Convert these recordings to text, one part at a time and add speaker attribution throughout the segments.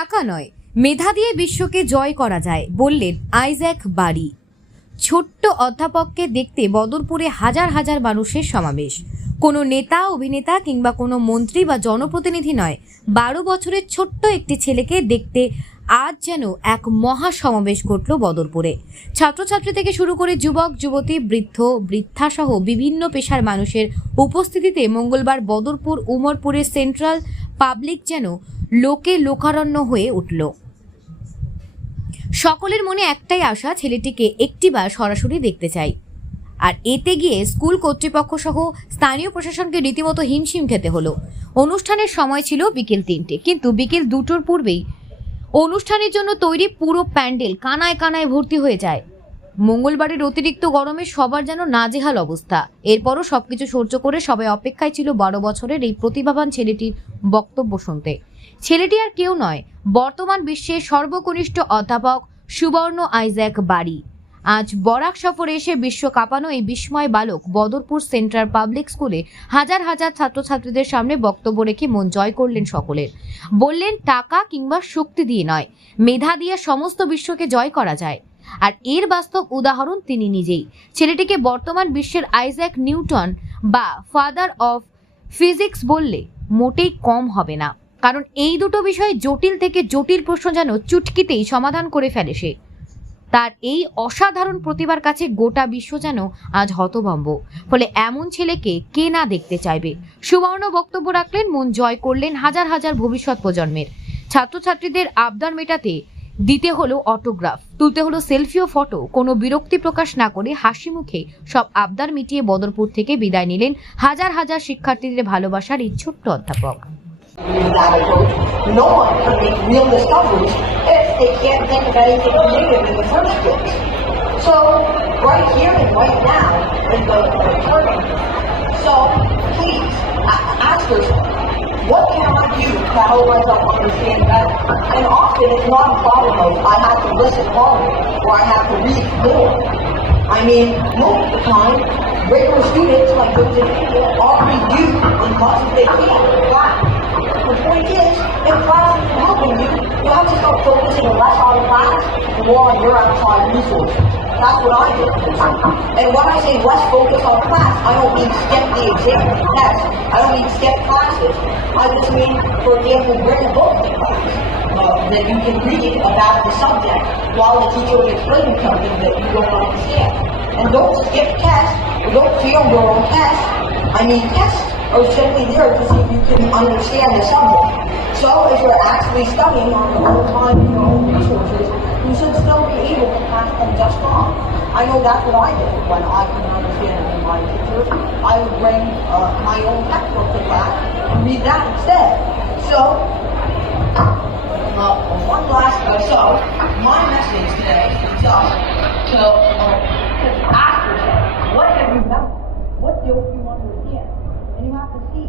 Speaker 1: টাকা নয়, মেধা দিয়ে বিশ্বকে জয় করা যায়, বললেন আইজ্যাক বাড়ি ছোট্ট অধ্যাপককে দেখতে বদরপুরে হাজার হাজার মানুষের সমাবেশ। কোনো নেতা, অভিনেতা কিংবা কোনো মন্ত্রী বা জনপ্রতিনিধি নয়, বারো বছরের ছোট্ট একটি ছেলেকে দেখতে আজ যেন এক মহা সমাবেশ ঘটল বদরপুরে। ছাত্রছাত্রী থেকে শুরু করে যুবক, যুবতী, বৃদ্ধ, বৃদ্ধাসহ বিভিন্ন পেশার মানুষের উপস্থিতিতে মঙ্গলবার বদরপুর উমরপুরের সেন্ট্রাল পাবলিক যেন লোকে লোকারণ্য হয়ে উঠল। সকলের মনে একটাই আশা, ছেলেটিকে একটিবার সরাসরি দেখতে চাই। আর এতে গিয়ে স্কুল কর্তৃপক্ষ সহ স্থানীয় প্রশাসনকে রীতিমতো হিমশিম খেতে হলো। অনুষ্ঠানের সময় ছিল বিকেল তিনটে, কিন্তু বিকেল দুটোর পূর্বেই অনুষ্ঠানের জন্য তৈরি পুরো প্যান্ডেল কানায় কানায় ভর্তি হয়ে যায়। মঙ্গলবারের অতিরিক্ত গরমে সবার যেন নাজেহাল অবস্থা। এরপরও সবকিছু সহ্য করে সবাই অপেক্ষায় ছিল বারো বছরের এই প্রতিভাবান ছেলেটির বক্তব্য শুনতে। ছেলেটি আর কেউ নয়, বর্তমান বিশ্বের সর্বকনিষ্ঠ অধ্যাপক সুবর্ণ আইজ্যাক বাড়ি আজ বরাক সফরে এসে বিশ্ব কাঁপানো এই বিস্ময় বালক বদরপুর সেন্ট্রাল পাবলিক স্কুলে হাজার হাজার ছাত্রছাত্রীদের সামনে বক্তব্য রেখে মন জয় করলেন সকলের। বললেন, টাকা কিংবা শক্তি দিয়ে নয়, মেধা দিয়ে সমস্ত বিশ্বকে জয় করা যায়। আর এর বাস্তব উদাহরণ তিনি নিজেই। ছেলেটিকে বর্তমান বিশ্বের আইজ্যাক নিউটন বা ফাদার অফ ফিজিক্স বললে মোটেই কম হবে না। কারণ এই দুটো বিষয়ে জটিল থেকে জটিল প্রশ্ন যেন চুটকিতেই সমাধান করে ফেলে সে। তার এই অসাধারণ প্রতিভার কাছে গোটা বিশ্ব যেন আজ হতভম্ব। ফলে এমন ছেলেকে কে না দেখতে চাইবে? সুবর্ণ বক্তব্য রাখলেন, মন জয় করলেন হাজার হাজার ভবিষ্যৎ প্রজন্মের। ছাত্রছাত্রীদের আবদার মেটাতে দিতে হলো অটোগ্রাফ, তুলতে হলো সেলফি ও ফটো। কোনো বিরক্তি প্রকাশ না করে হাসি মুখে সব আবদার মিটিয়ে বদরপুর থেকে বিদায় নিলেন হাজার হাজার শিক্ষার্থীদের ভালোবাসার এই ছোট্ট অধ্যাপক।
Speaker 2: They can't think of anything creative in the first place. So, right here and right now is the the. So, please, ask yourself, what can I do to help myself understand better? And often it's not a problem of I have to listen harder or I have to read more. I mean, most of the time, regular students like those in already do as they can. Why? The point is, if class is you, have to start focusing less on class more on your outside resources. That's what I do. And when I say less focus on class, I don't mean skip the exam test. I don't mean skip classes. I just mean, for example, bring a book to class uh, that you can read about the subject while the teacher is explaining something that you don't understand. And don't skip tests, don't fail your own tests. I mean, tests are simply there to see if you can understand the subject. So if you're actually studying on your own time and your own resources, you should still be able to pass them just fine. I know that's what I did when I couldn't understand it in my teacher. I would bring uh, my own textbook to class and read that instead. So uh, one last, uh, so my message today is just to, uh, ask yourself, what have you done? What don't you understand? And you have to see,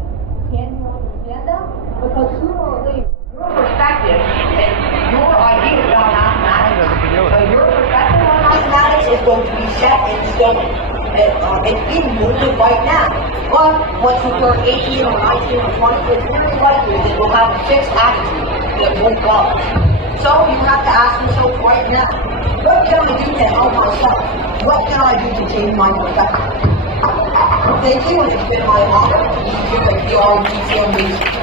Speaker 2: can understand? Because sooner or later, your perspective and your idea about mathematics, uh, your perspective on mathematics is going to be set in stone. And, uh, it's being moved right now. But once you turn 18 or 19 or 20, it's very likely that you'll have a fixed attitude that won't go. So you have to ask yourself right now, what can I do to help myself? What can I do to change my perspective? 谢谢，她一直是我妈妈。